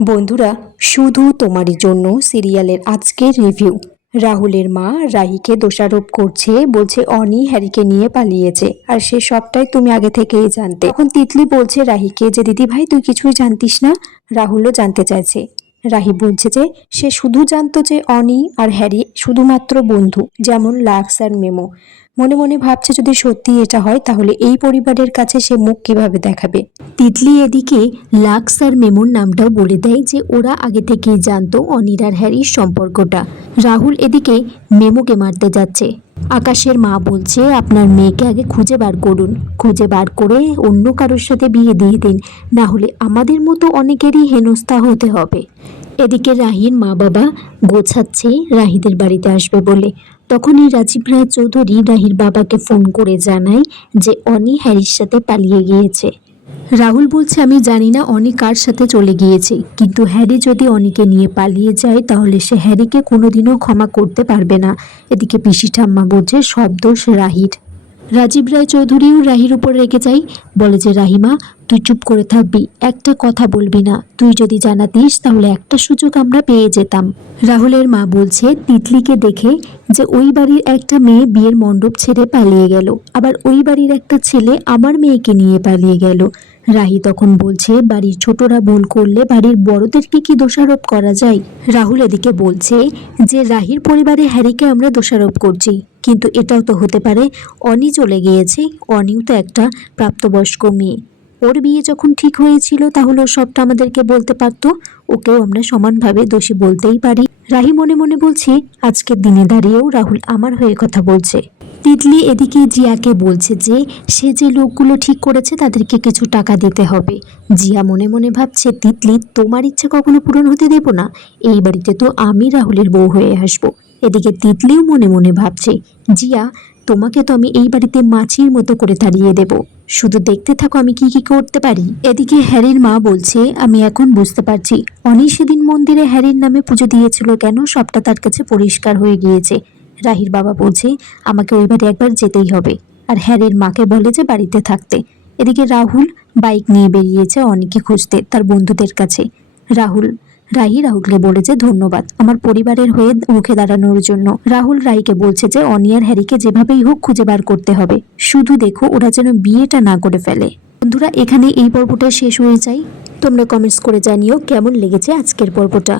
বন্ধুরা, শুধু তোমারই জন্য সিরিয়ালের আজকের রিভিউ। রাহুলের মা রাহিকে দোষারোপ করছে, বলছে অনি হ্যারিকে নিয়ে পালিয়েছে আর সে সবটাই তুমি আগে থেকেই জানতে। এখন তিতলি বলছে রাহিকে যে দিদি ভাই তুই কিছুই জানতিস না। রাহুলও জানতে চাইছে। রাহি বলছে যে সে শুধু জানতো যে অনি আর হ্যারি শুধুমাত্র বন্ধু, যেমন লাক্স আর মেমো। মনে মনে ভাবছে যদি সত্যি এটা হয় তাহলে এই পরিবারের কাছে সে মুখ কিভাবে দেখাবে। তিতলি এদিকে লাক্স আর মেমোর নামটাও বলে দেয় যে ওরা আগে থেকেই জানতো অনির আর হ্যারির সম্পর্কটা। রাহুল এদিকে মেমোকে মারতে যাচ্ছে। আকাশের মা বলছে আপনার মেয়েকে আগে খুঁজে বার করুন, খুঁজে বার করে অন্য কারোর সাথে বিয়ে দিয়ে দিন, না হলে আমাদের মতো অনেকেরই হেনস্থা হতে হবে। এদিকে রাহির মা বাবা গোছাচ্ছে রাহিদের বাড়িতে আসবে বলে। তখনই রাজীব রায় চৌধুরী রাহির বাবাকে ফোন করে জানায় যে অনি হ্যারির সাথে পালিয়ে গিয়েছে। রাহুল বলছে আমি জানি না অনি কার সাথে চলে গিয়েছে, কিন্তু হ্যারি যদি অনিকে নিয়ে পালিয়ে যায় তাহলে সে হ্যারিকে কোনোদিনও ক্ষমা করতে পারবে না। এদিকে পিসি ঠাম্মা বলছে সব দোষ রাহির। রাজীব রায় চৌধুরীও রাহির উপর রেগে যায়, বলে যে রাহিমা তুই চুপ করে থাকবি, একটা কথা বলবি না, তুই যদি জানাতিস তাহলে একটা সুযোগ আমরা পেয়ে যেতাম। রাহুলের মা বলছে তিতলিকে দেখে যে ওই বাড়ির একটা মেয়ে বিয়ের মণ্ডপ ছেড়ে পালিয়ে গেল, আবার ওই বাড়ির একটা ছেলে আমার মেয়েকে নিয়ে পালিয়ে গেল। রাহি তখন বলছে বাড়ির ছোটরা ভুল করলে বাড়ির বড়দেরকে কি দোষারোপ করা যায়। রাহুল এদিকে বলছে যে রাহির পরিবারে হ্যারিকে আমরা দোষারোপ করছি, কিন্তু এটাও তো হতে পারে অনি চলে গিয়েছে, অনিও তো একটা প্রাপ্তবয়স্ক মেয়ে, ওর বিয়ে যখন ঠিক হয়েছিল তাহলে ও সবটা আমাদেরকে বলতে পারতো, ওকেও আমরা সমানভাবে দোষী বলতেই পারি। রাহি মনে মনে বলছে আজকের দিনে দাঁড়িয়েও রাহুল আমার হয়ে কথা বলছে। তিতলি এদিকে জিয়াকে বলছে যে সে যে লোকগুলো ঠিক করেছে তাদেরকে কিছু টাকা দিতে হবে। জিয়া মনে মনে ভাবছে তিতলি তোমার ইচ্ছে কখনো পূরণ হতে দেব না, এই বাড়িতে তো আমি রাহুলের বউ হয়ে আসবো। এদিকে তিতলিও মনে মনে ভাবছে জিয়া তোমাকে তো আমি এই বাড়িতে মাছির মতো করে তাড়িয়ে দেব, শুধু দেখতে থাকো আমি কি কি করতে পারি। এদিকে হ্যারির মা বলছে আমি এখন বুঝতে পারছি অনি সেদিন মন্দিরে হ্যারির নামে পুজো দিয়েছিল কেন, সবটা তার কাছে পরিষ্কার হয়ে গিয়েছে। রাহির বাবা বলছে আমাকে ওই বাড়ি একবার যেতেই হবে, আর হ্যারির মাকে বলে যে বাড়িতে থাকতে। এদিকে রাহুল বাইক নিয়ে বেরিয়েছে অনিকে খুঁজতে তার বন্ধুদের কাছে। রাহুলকে বলেছে ধন্যবাদ আমার পরিবারের হয়ে রুখে দাঁড়ানোর জন্য। রাহুল রাহিকে বলছে যে অনি আর হ্যারিকে যেভাবেই হোক খুঁজে বার করতে হবে, শুধু দেখো ওরা যেন বিয়েটা না করে ফেলে। বন্ধুরা, এখানে এই পর্বটা শেষ হয়ে যায়। তোমরা কমেন্টস করে জানিও কেমন লেগেছে আজকের পর্বটা।